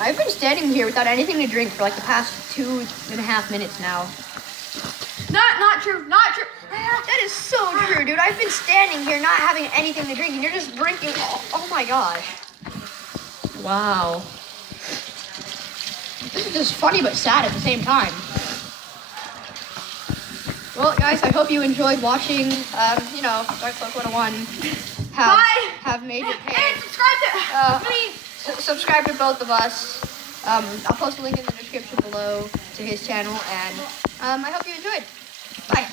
I've been standing here without anything to drink for like the past 2.5 minutes now. Not true. That is so true, dude. I've been standing here not having anything to drink, and you're just drinking. Oh my gosh. Wow. This is just funny but sad at the same time. Well, guys, I hope you enjoyed watching, Dark Cloak 101 have Major Pain. And subscribe to me. Subscribe to both of us. I'll post a link in the description below to his channel, and I hope you enjoyed. Bye.